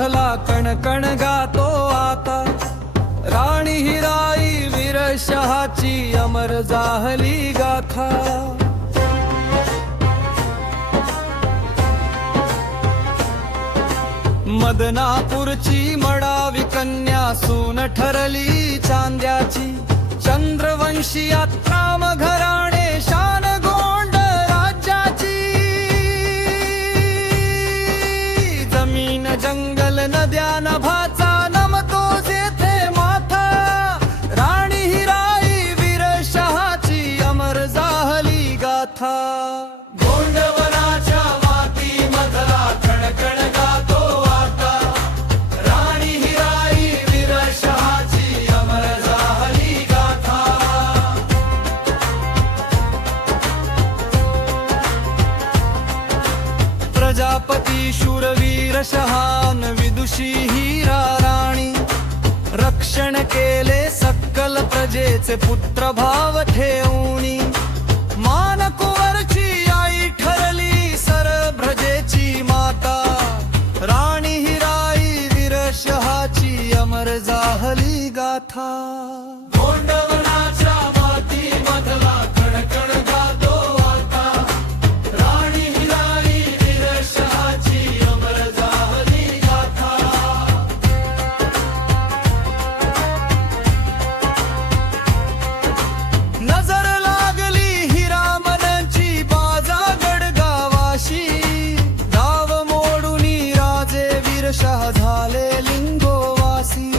मधला कणकण गातो आता, राणी हिराई वीरशहाची अमर जाहली गाथा. मदनापूरची मडावी कन्या सून ठरली चांद्याची, चंद्रवंशियात राम घराणे शान गोंड राज्याची. जमीन जंगल नद्या नभाचा नमतो जेथे माथा, राणी हिराई वीरशहाची अमर जाहली गाथा. गोंडवनाच्या माती मधला कणकण गातो आता, राणी हिराई वीरशहाची अमर जाहली गाथा. प्रजापती शूरवीर शहान विदुषी हिरा राणी, रक्षण केले सकल प्रजेचे पुत्र भाव ठेवणी. मानकुवरची आई ठरली सरभ्रजेची माता, राणी हिराई वीरशहाची अमर जाहली गाथा. गोंडवनाच्या माती मधला कणकण गातो आता, राणी हिराई वीरशहाची अमर जाहली गाथा. नजर लागली हिरामनची बाजागड गावाशी, गाव मोडूनी राजे वीरशहा झाले लिंगोवासी.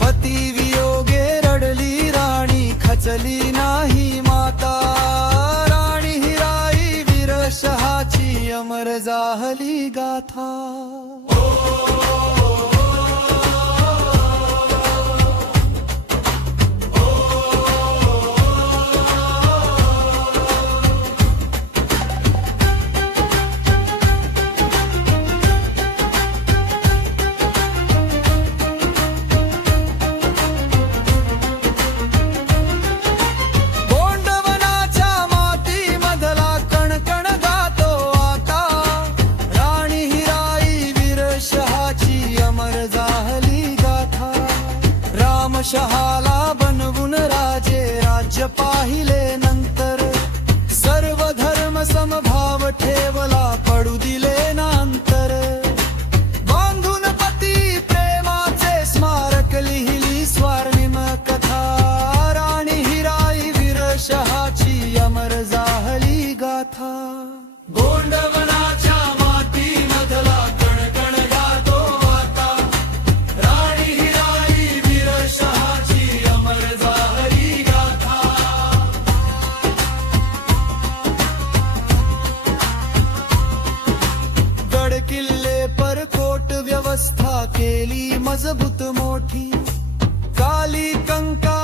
पती वियोगे रडली राणी खचली नाही माता, राणी हिराई वीरशहाची अमर जाहली गाथा. शहाला बनवून राजे राज्य पाहिले नंतर, सर्व धर्म समभाव ठेवला पडू दिले नांतर. बांधून पती प्रेमाचे स्मारक लिहिली स्वर्णिम कथा, राणी हिराई वीरशहाची अमर जाहली गाथा. गोंडवनाच्या माती मधला कणकण गातो आता, राणी हिराई वीरशहाची अमर जाहली गाथा. गड किल्ले परकोट व्यवस्था केली मजबूत मोठी, काली कंका